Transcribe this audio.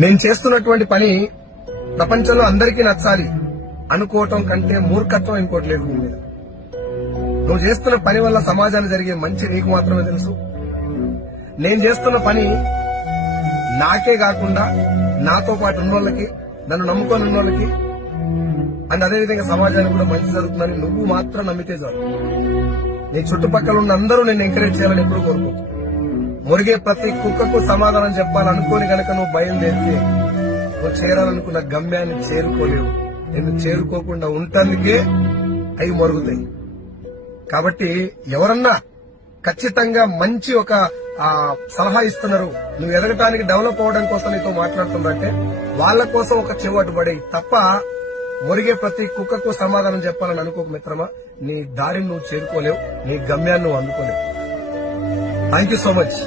నేను చేస్తున్నటువంటి పని ప్రపంచంలో అందరికీ నచ్చాలి అనుకోవటం కంటే మూర్ఖత్వం ఇంకోటి లేదు భూమి మీద. నువ్వు చేస్తున్న పని వల్ల సమాజానికి జరిగే మంచి నీకు మాత్రమే తెలుసు. నేను చేస్తున్న పని నాకే కాకుండా నాతో పాటు ఉన్నోళ్ళకి, నన్ను నమ్ముకొని ఉన్నోళ్ళకి అండ్ అదేవిధంగా సమాజానికి కూడా మంచి జరుగుతుందని నువ్వు మాత్రం నమ్మితే చాలు. నీ చుట్టుపక్కల ఉన్న అందరూ నేను ఎంకరేజ్ చేయాలని ఎప్పుడు కోరుకో. మురిగే ప్రతి కుక్కకు సమాధానం చెప్పాలనుకోని గనక నువ్వు బయలుదేరితే నువ్వు చేరాలనుకున్న గమ్యాన్ని చేరుకోలేవు. నేను చేరుకోకుండా ఉండటానికే అవి మొరుగుతాయి. కాబట్టి ఎవరన్నా ఖచ్చితంగా మంచి ఒక సలహా ఇస్తున్నారు, నువ్వు ఎదగటానికి డెవలప్ అవడం కోసం నీతో మాట్లాడుతుందంటే వాళ్ళ కోసం ఒక చెవు పడే తప్ప మురిగే ప్రతి కుక్కకు సమాధానం చెప్పాలని అనుకోక మిత్రమా. నీ దారిని నువ్వు చేరుకోలేవు, నీ గమ్యాన్ని నువ్వు అందుకోలేవు. Thank you so much.